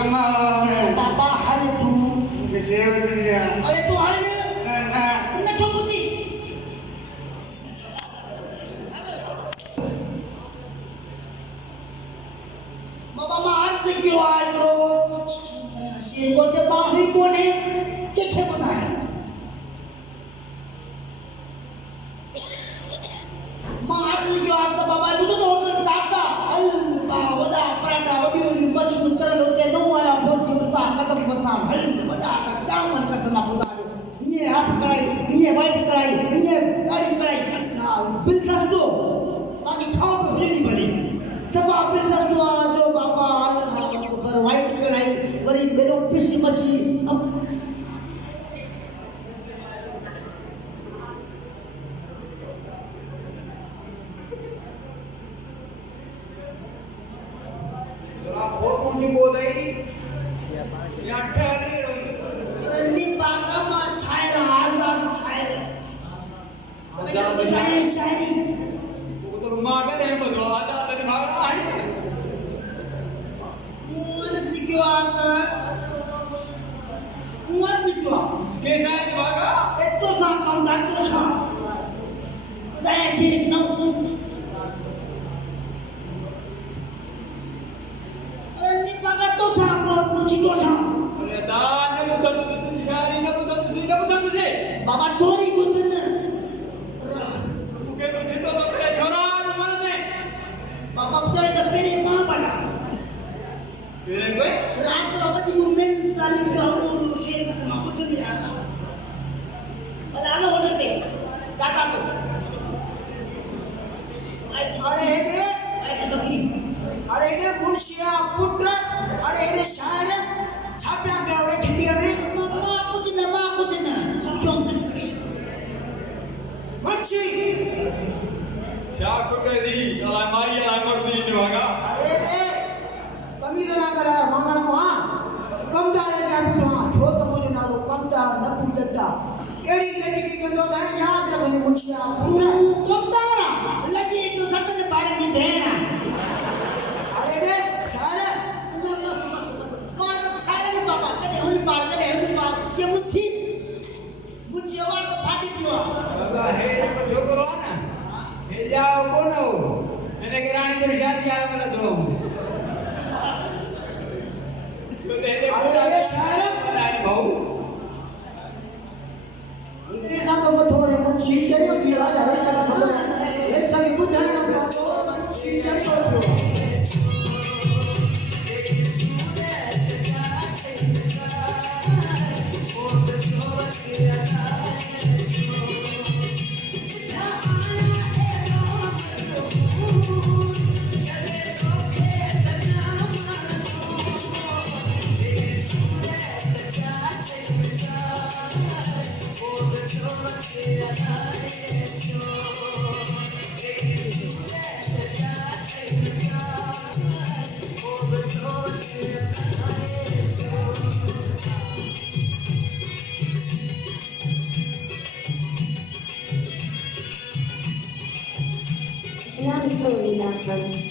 बाबा हल तू अरे तू हल न चुपती बाबा मार से क्यों आए करो शेर को ते बाही कोने किथे बताए मार से क्यों आता बाबा तू तो होटल दाता अल्बा वदा पराठा वडी वडी मछली तरल होते नो आया बोलती उसका कदम बसा हल वदा का दामन का समा खुदा ये हाफ कराई ये वाइट कराई ये गाड़ी कराई अल्लाह बिल सस्तो बाकी खाओ पे मुझे नहीं बनी सब आप बिल सस्तो जो बाबा अल्लाह पर वाइट कराई बड़ी बेरो पिसी मसी बाबा थोड़ी बुद्धन मुके तो जितो तो तेरे छोरा न मरने बाबा बेचारे तो पेरे कहां पड़ा तेरे कोई रात को बदी मुमेन साली जो हम शेर का समा बुद्धन नहीं आता भला लो होटल पे टाटा को अरे हे आई बकरी अरे हे मुंशिया पुत्र अरे हे शायर छाप्या गवडे खिंडिया में मां कुछ ना जों मच्छी क्या कुटे दी अला माई अला मर्दी ने भागा अरे रे कमी ना करा मांगण को हां कमदार ने बुढ़ा छो तो मुझे नालो कमदार न पूजता एड़ी गड्डी की गंदो था याद रखने मुंशिया पूरा कमदार लगी तो सटन बारे की भेड़ा अरे रे सारे बस बात सारे ने बाबा कदे हुई पार के मुच्छी आवाज तो फाटी पियो बाबा हे को छोकरो ना हे जाओ कोन हो मैंने के रानी पर शादी आया मला दो तो दे अरे शायर नानी भाऊ इतने सा तो थोड़े मुंशी चरियो की राजा है का खबर ये सभी बुद्धन न तो मुंशी चरियो Not fully, not fully.